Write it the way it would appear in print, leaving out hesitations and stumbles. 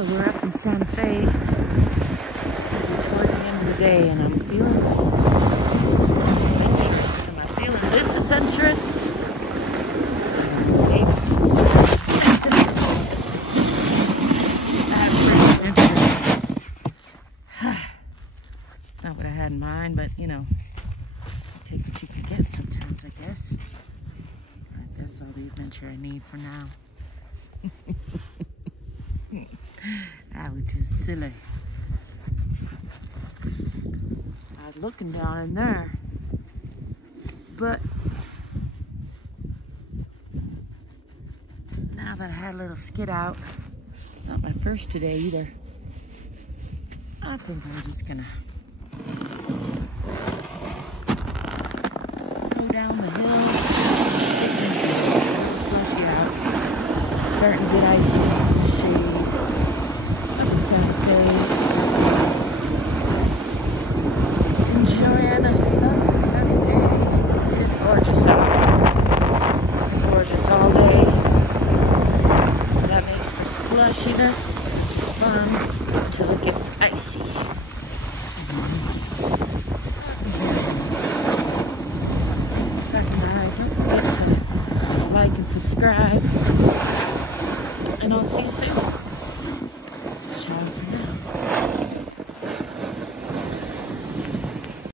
Well, we're up in Santa Fe toward the end of the day, and I'm feeling adventurous. Am I feeling this adventurous? It's not what I had in mind, but you know, take what you can get sometimes, I guess. That's all the adventure I need for now. That was just silly. I was looking down in there, but now that I had a little skid out, it's not my first today either. I think I'm just gonna go down the hill. It's slushy out. Starting to get icy in the shade up in Santa Fe. Enjoying a sunny day. It is gorgeous out. It's been gorgeous all day. That makes for slushiness, which is fun until it gets icy. Don't forget to like and subscribe, and I'll see you soon.